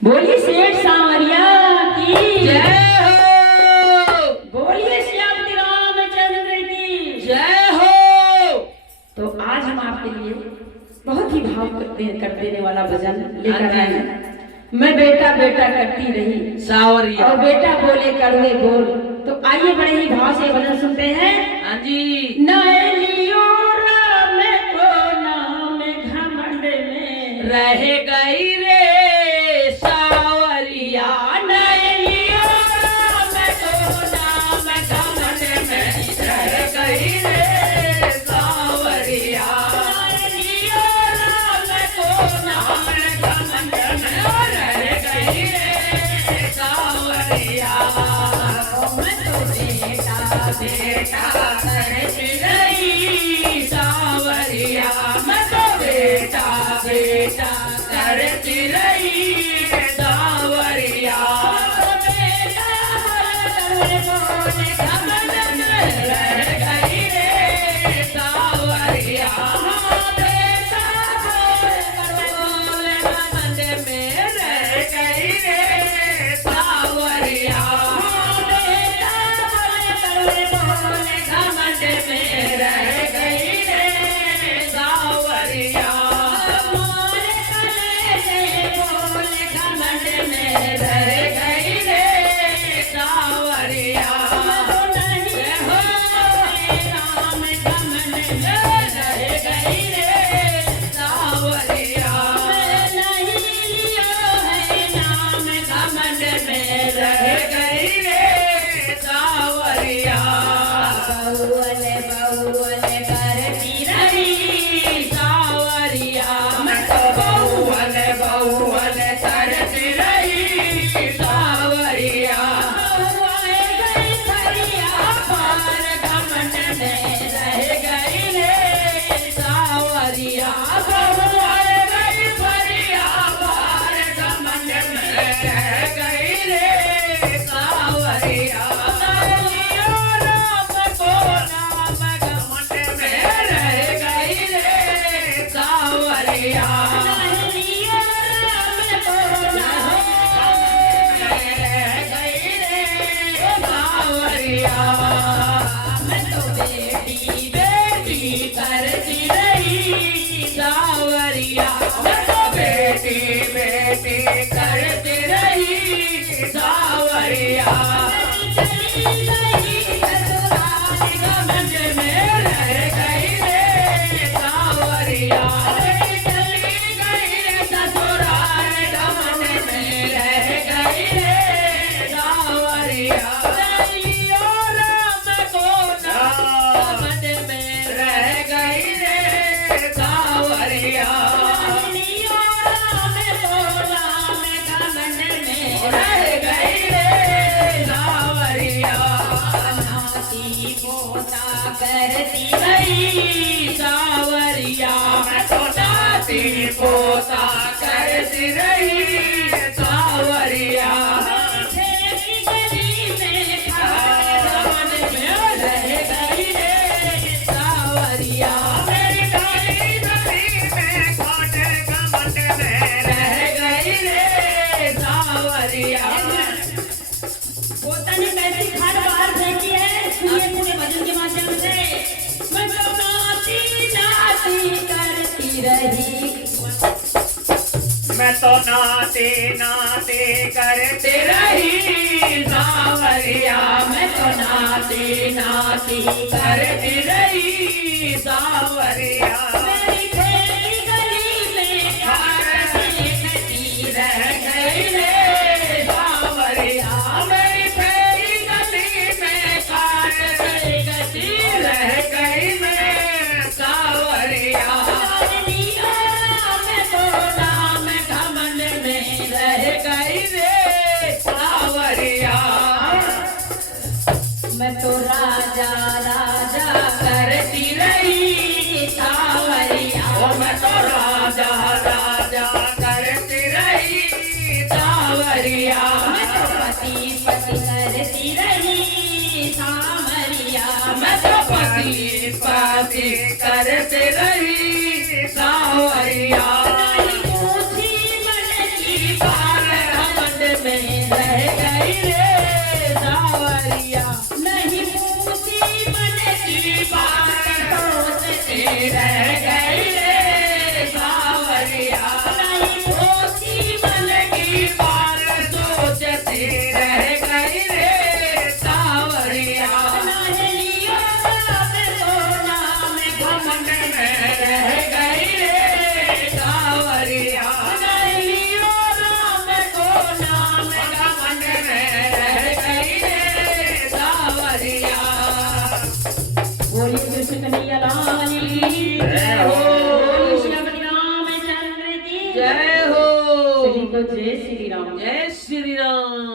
बोलिए सेठ सांवरिया की जय हो। बोलिए श्याम रामचंद्र की जय हो। तो आज हम आपके लिए बहुत ही भाव कर देने वाला भजन लेकर आए हैं। मैं बेटा बेटा करती रही सांवरिया और बेटा बोले कड़वे बोल। तो आइए बड़े ही भाव से भजन सुनते हैं। हाँ जी। नैलियो राम को नाम घमंड में रह गई रे सांवरिया, नैलियो राम को नाम घमंड में रह गई रे सांवरिया, नैलियो राम को नाम घमंड में रह गई रे सांवरिया। बेटा करती रही सांवरिया, मैं तो बेटा बेटा करती रही सांवरिया। बेटा घमंड में रह गई रे सांवरिया, बेटा घमंड में रह गई रे सांवरिया। घमंड में रह गई रे सांवरिया, मोरे कलेजे बोले घमंड में रह गई रे सांवरिया। जय हो राम, घमंड में रह गई रे सांवरिया। नहीं लियो है नाम, घमंड में रह गई रे सांवरिया। बहुअल बहुअल करती रही सांवरिया, मैं तो बहुअल बहुअल करती रही सांवरिया। बहुआए गई फरिया पार, घमंड में रह गई रे सांवरिया। बहुआए गई फरिया पार, घमंड में रह गई रे सांवरिया। मैं तो बेटी बेटी करती रही सांवरिया, मैं तो बेटी बेटी करती रही सांवरिया। चली गई ससुराल, घमंड में रह गई रे सांवरिया। चली गई ससुराल, घमंड में रह गई रे सांवरिया। करती रही सांवरिया, मैं तो नाती पोता करती रही सांवरिया। गली में घमंड में रह गई रे सांवरिया। मेरी गली में घमंड में रह गई रे सांवरिया। पोता ने पैसे खाद बाहर फेंकी है। सुनिए पूरे भजन के माध्यम से। मैं तो नाती नाती करती रही, मैं तो नाते नाते करते रही सांवरिया, मैं तो नाते नाते करती रही सांवरिया। मेरी फेरी गली में करती रह गई रे सांवरिया। मेरी फेरी गली में करती रह गई मैं सांवरिया। मैं तो राजा राजा करती रही सांवरिया, रे सावरिया नहीं पूछी मन की बात सोचते रह गई रे सावरिया नहीं पूछी मन की बात सोचते रह गई रे सावरिया नहीं लियो नाम को नाम घमंड में रह गई रे सावरिया नहीं लियो नाम को नाम घमंड में रह गई रे सावरिया बोलिए कृष्ण कन्हैया लाल की जय हो। बोलिए श्रीमती रामचंद्र की जय हो सभी को जय श्री राम। जय श्री राम।